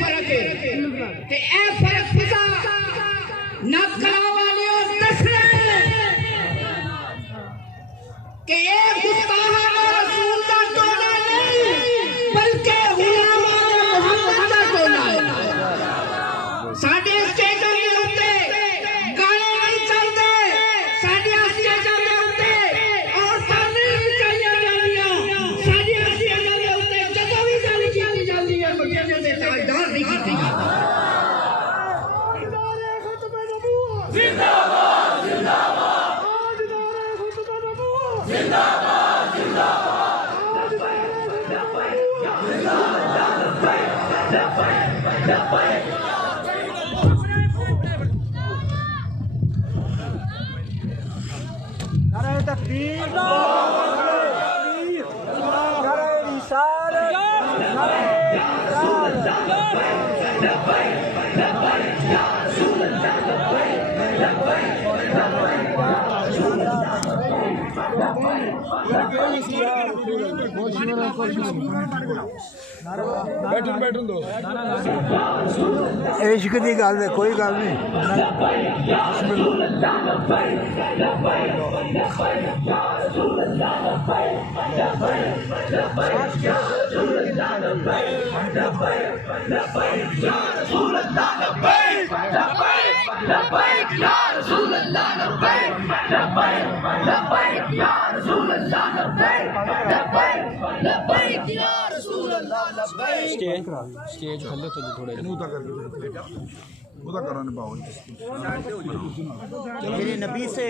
फर्क है ते ए फर्क पिता ना करा वाले और दसरे के एक गुस्ताखाना रसूल का टोला नहीं बल्कि गुलाम मोहम्मद का टोला है। साडे स्टेजां दे उत्ते गाने नहीं चलते, साडे स्टेजां दे उत्ते औरतां नहीं चाहिए जांदियां, साडे स्टेजां दे उत्ते जदों भी गल कीती जांदी है बच्चे दे ताजदार नहीं कीती जिंदाबाद जिंदाबाद जिंदाबाद नारे तकबीर, नारे रिसालत, नारे बैठन दो इश्क की गल है, कोई गल नहीं। स्टेज थल्ले तो थोड़े मेरे नबी से